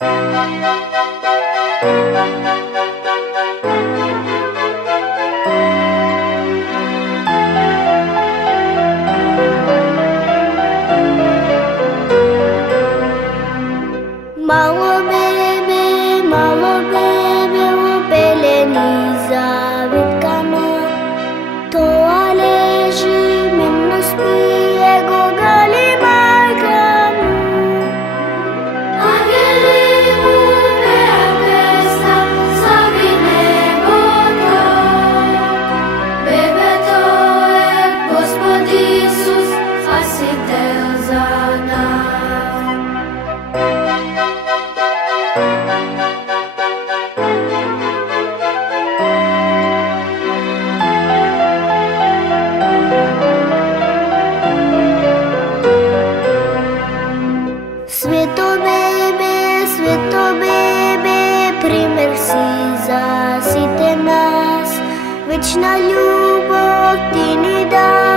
Malo bebe, u peleni zavitkano. Toaleži minno spije gogali majkanu. Angeli mu pesta, slavine Boga. Bebe to je Gospod Isus, spasitelj za nas. Sveto bebe, primer si za site nas, večna ljubav ti ni da.